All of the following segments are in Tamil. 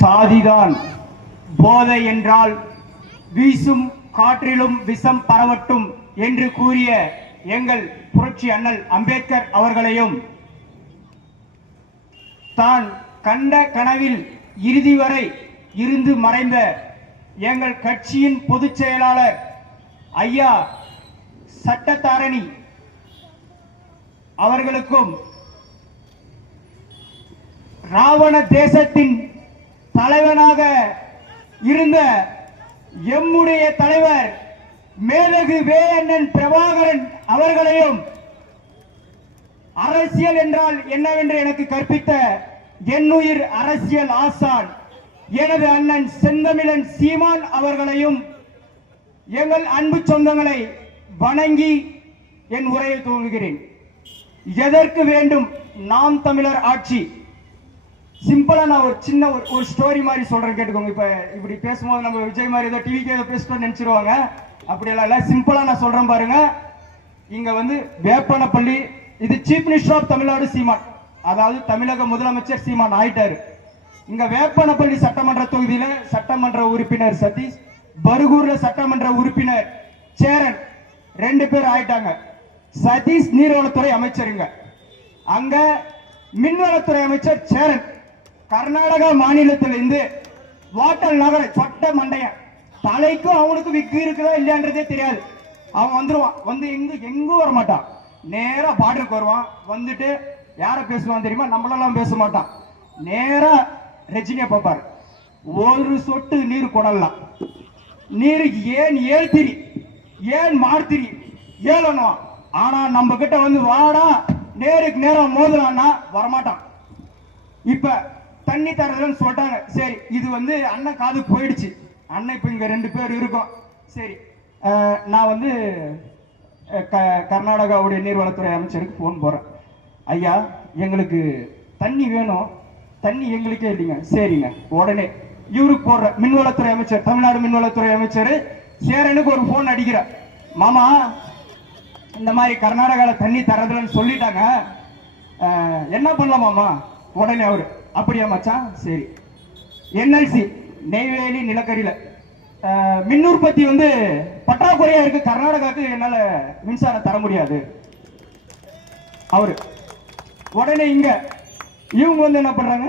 சாதிதான் போதை என்றால் வீசும் காற்றிலும் விஷம் பரவட்டும் என்று கூறிய எங்கள் புரட்சி அண்ணல் அம்பேத்கர் அவர்களையும் தான் கண்ட கனவில் இறுதி வரை இருந்து மறைந்த எங்கள் கட்சியின் பொதுச் செயலாளர் ஐயா சட்டத்தாரணி அவர்களுக்கும் ராவண தேசத்தின் தலைவனாக இருந்த எம்முடைய தலைவர் மேதகு வேயண்ணன் பிரபாகரன் அவர்களையும் அரசியல் என்றால் என்னவென்று எனக்கு கற்பித்த என்னுயிர் அரசியல் ஆசான் எனது அண்ணன் செந்தமிழன் சீமான் அவர்களையும் எங்கள் அன்பு சொந்தங்களை வணங்கி என் உரையை துவங்குகிறேன். எதற்கு வேண்டும் நாம் தமிழர் ஆட்சி? சிம்பிளா நான் ஒரு சின்ன ஒரு ஸ்டோரி மாதிரி சொல்றேன், கேட்டுக்கோங்க. இப்ப இப்படி பேசும்போது நம்ம விஜய் மாதிரி ஏதோ டிவிக்கு ஏதோ பேசிட்டோம் நினைச்சிருவாங்க. அப்படியெல்லாம் இல்ல, சிம்பிளா நான் சொல்றேன் பாருங்க. இங்க வந்து வேப்பனப்பள்ளி, இது சீஃப் மினிஸ்டர் ஆஃப் தமிழ்நாடு சீமான், அதாவது தமிழக முதலமைச்சர் சீமான் ஆயிட்டாரு. இங்க வேப்பனப்பள்ளி சட்டமன்ற தொகுதியில சட்டமன்ற உறுப்பினர் சதீஷ், பருகூர்ல சட்டமன்ற உறுப்பினர் சேரன் 2 பேர் ஆயிட்டாங்க. சதீஷ் நீர்வளத்துறை அமைச்சருங்க, அங்க மின்வளத்துறை அமைச்சர் சேரன். கர்நாடகா மாநிலத்திலிருந்து வாட்டல் நகர சட்ட மண்டையன், தலைக்கும் அவனுக்கு விக்கு இருக்குதா இல்லையான்றதே தெரியாது. அவன் வந்துருவான், வந்து எங்கும் வர மாட்டான், நேரா பார்டருக்கு வருவான். வந்துட்டு யார பேசுவான் தெரியுமா? நம்மளெல்லாம் பேச மாட்டான், நேரா ரஜினியை பார்ப்பாரு. ஒரு சொட்டு நீர் கொடலாம், நீருக்கு ஏன் ஏழ்த்திரி ஏன் மார்த்திரி ஏழனுவான். ஆனா நம்ம கிட்ட வந்து வாடா நேருக்கு நேரம் மோதலான்னா வரமாட்டான். இப்ப தண்ணி தரதுன்னு சொல்லிட்டாங்க. சரி, இது வந்து அண்ணன் காது போயிடுச்சு. அண்ணன் இப்ப இங்க 2 பேர் இருக்கோம். சரி, நான் வந்து கர்நாடகாவுடைய நீர்வளத்துறை அமைச்சருக்கு போன் போறேன். ஐயா, எங்களுக்கு தண்ணி வேணும், தண்ணி எங்களுக்கே இல்லைங்க. சரிங்க, உடனே இவருக்கு போடுற மின்வளத்துறை அமைச்சர், தமிழ்நாடு மின்வளத்துறை அமைச்சர் சேரனுக்கு ஒரு போன் அடிக்கிற. மாமா, இந்த மாதிரி கர்நாடகால தண்ணி தரதுன்னு சொல்லிட்டாங்க, என்ன பண்ணலாமாமா? உடனே அவரு, அப்படியா மச்சான், சரி. என்எல்சி நெய்வேலி நிலக்கரியில மின் உற்பத்தி வந்து பற்றாக்குறையா இருக்கு, கர்நாடகாவுக்கு என்னால மின்சாரம் தர முடியாது அவரு. உடனே இங்க இவங்க வந்து என்ன பண்றாங்க?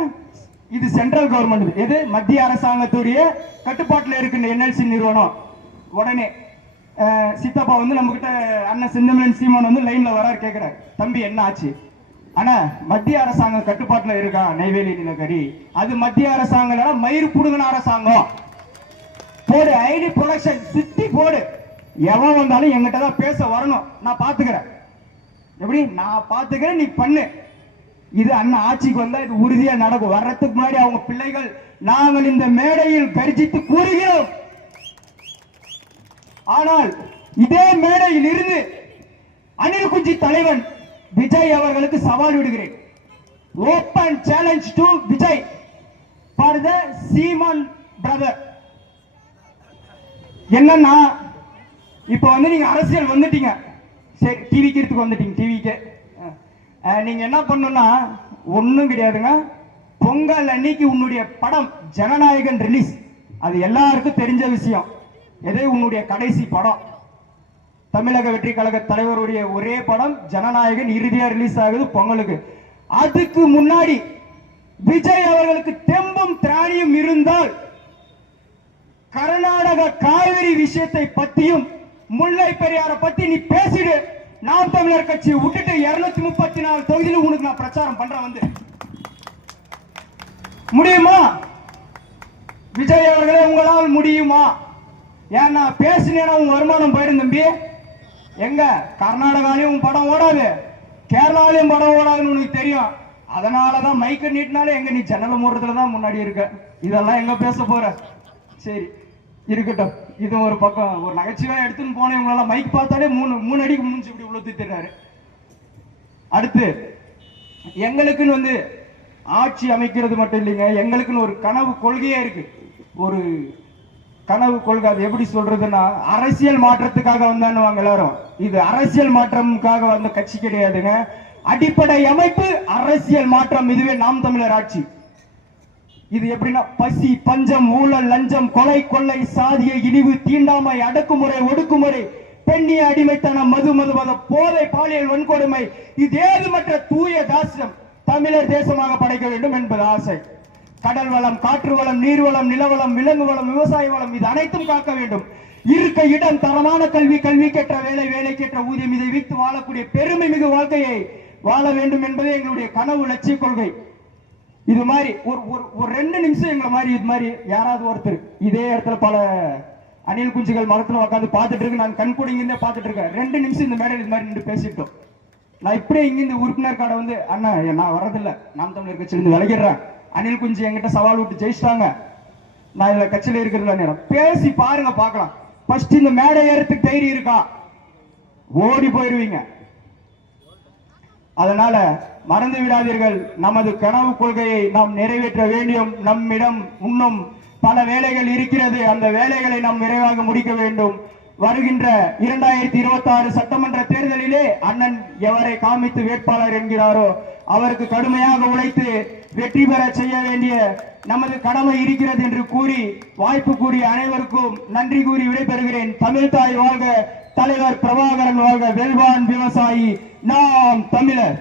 இது சென்ட்ரல் கவர்மெண்ட், எது மத்திய அரசாங்கத்துடைய கட்டுப்பாட்டில் இருக்கு என்எல்சி நிறுவனம். உடனே சித்தப்பா வந்து நம்ம கிட்ட அண்ணன் செந்தமிழன் சீமான் வந்து லைன்ல வராரு, கேட்கிறார், தம்பி என்ன ஆச்சு? ஆனா மத்திய அரசாங்கம் கட்டுப்பாட்டுல இருக்கா நெய்வேலி நிலக்கரி, அது மத்திய அரசாங்கம் மயிர் புடுங்கின அரசாங்கம். போடு ஐடி ப்ரொடக்ஷன் சிட்டி போடு, எவன் வந்தாலும் எங்கிட்ட தான் பேச வரணும், நான் பாத்துக்கிறேன். எப்படி நான் பாத்துக்கிறேன், நீ பண்ணு. இது அண்ணன் ஆட்சிக்கு வந்தா இது உறுதியா நடக்கும். வர்றதுக்கு முன்னாடி அவங்க பிள்ளைகள் நாங்கள் இந்த மேடையில் கர்ஜித்து கூறுகிறோம். ஆனால் இதே மேடையில் இருந்து அணில் குஞ்சி தலைவன் விஜய் அவர்களுக்கு சவால் விடுகிறேன். Open challenge to Vijay for the Seeman brother. என்னன்னா, இப்ப வந்து நீங்க அரசியல் வந்துட்டீங்க, சரி, டிவிக்கு எடுத்துக்கு வந்துட்டீங்க. டிவிக்கு நீங்க என்ன பண்ணணும்னா ஒண்ணும் கிடையாதுங்க. பொங்கல் அன்னைக்கு உன்னுடைய படம் ஜனநாயகன் ரிலீஸ், அது எல்லாருக்கும் தெரிஞ்ச விஷயம். எதே உன்னுடைய கடைசி படம், தமிழக வெற்றி கழக தலைவருடைய ஒரே படம் ஜனநாயகன் இறுதியா ரிலீஸ் ஆகுது பொங்கலுக்கு. அதுக்கு முன்னாடி விஜய் அவர்களுக்கு தெம்பும் திராணியும் இருந்தால் கர்நாடக காவிரி விஷயத்தை பத்தியும் முல்லை பெரியாரை பத்தி நீ பேசிடு. நாம் தமிழர் கட்சியை விட்டுட்டு 234 தொகுதியில் உனக்கு நான் பிரச்சாரம் பண்றேன். வந்து முடியுமா விஜய் அவர்களே? உங்களால் முடியுமா? ஏன்னா பேசினேன்னா உன் வருமானம் போயிடும் தம்பி. எங்க கர்நாடகாலையும் படம் ஓடாது, கேரளாலையும் படம் ஓடாதுன்னு உனக்கு தெரியும். அதனாலதான் மைக்க நீட்டினாலே எங்க நீ ஜன்னல மூடுறதுலதான் முன்னாடி இருக்க. இதெல்லாம் எங்க பேச போற? சரி, இருக்கட்டும். இது ஒரு பக்கம் ஒரு நகைச்சுவையா எடுத்துன்னு போனேன். உங்களால மைக் பார்த்தாலே மூணு அடிக்கு மூஞ்சி இப்படி உள்ள தூத்திடுறாரு. அடுத்து எங்களுக்குன்னு வந்து ஆட்சி அமைக்கிறது மட்டும் இல்லைங்க, எங்களுக்குன்னு ஒரு கனவு கொள்கையே இருக்கு. ஒரு கனவு கொள்கை அது எப்படி சொல்றதுன்னா அரசியல் மாற்றத்துக்காக வந்தான்னு எல்லாரும். இது அரசியல் மாற்றம்காக வந்த கட்சி கிடையாதுங்க. அடிப்படை அமைப்பு அரசியல் மாற்றம். இதுவே நாம் தமிழர் ஆட்சி. இது எப்படின்னா பசி, பஞ்சம், ஊழல், லஞ்சம், கொலை, கொள்ளை, சாதிய இழிவு, தீண்டாமை, அடக்குமுறை, ஒடுக்குமுறை, பெண்ணிய அடிமைத்தனம், மதுமத போதை, பாலியல் வன்கொடுமை, இதேதுமற்ற தூய தாசம் தமிழர் தேசமாக படைக்க வேண்டும் என்பது ஆசை. கடல் வளம், காற்று வளம், நீர்வளம், நிலவளம், விலங்கு வளம், விவசாய வளம், இது அனைத்தும் காக்க வேண்டும். இருக்க இடம், தரமான கல்வி, கல்விக்கேற்ற வேலை, வேலைக்கேற்ற ஊதியம், இதை வைத்து வாழக்கூடிய பெருமை மிகு வாழ்க்கையை வாழ வேண்டும் என்பதே எங்களுடைய கனவு, லட்சிய கொள்கை. இது மாதிரி ஒரு 2 நிமிஷம் எங்களை மாதிரி இது மாதிரி யாராவது ஒருத்தர் இதே இடத்துல பல அணில் குஞ்சுகள் மரத்துல உட்காந்து பார்த்துட்டு இருக்கு. நான் கண்கூடி இங்கிருந்தே பார்த்துட்டு இருக்கேன். 2 நிமிஷம் இந்த மேடையில் இது மாதிரி நின்று பேசிட்டோம். நான் இப்படியே இங்கிருந்து உறுப்பினர் கார்டை வந்து அண்ணா நான் வர்றதில்லை, நாம் தமிழர் கட்சியிலிருந்து விலகிடுறேன், அணில் குஞ்சு என்கிட்ட சவால் விட்டு ஜெயிச்சிட்டாங்க, நான் இதுல கட்சியில இருக்கிறதுல நேரம் பேசி பாருங்க பார்க்கலாம். ஃபர்ஸ்ட் இந்த மேடை ஏறத்துக்கு தைரியம் இருக்கா? ஓடி போயிருவீங்க. அதனால மறந்து விடாதீர்கள். நமது கனவு கொள்கையை நாம் நிறைவேற்ற வேண்டும். நம்மிடம் இன்னும் பல வேலைகள் இருக்கிறது. அந்த வேலைகளை நாம் விரைவாக முடிக்க வேண்டும். வருகின்ற 2026 சட்டமன்ற தேர்தலிலே அண்ணன் எவரை காமித்து வேட்பாளர் என்கிறாரோ அவருக்கு கடுமையாக உழைத்து வெற்றி பெற செய்ய வேண்டிய நமது கடமை இருக்கிறது என்று கூறி வாய்ப்பு கூறிய அனைவருக்கும் நன்றி கூறி விடைபெறுகிறேன். தமிழ் தாய் வாழ்க, தலைவர் பிரபாகரன் வாழ்க, வெல்வான் விவசாயி, நாம் தமிழர்.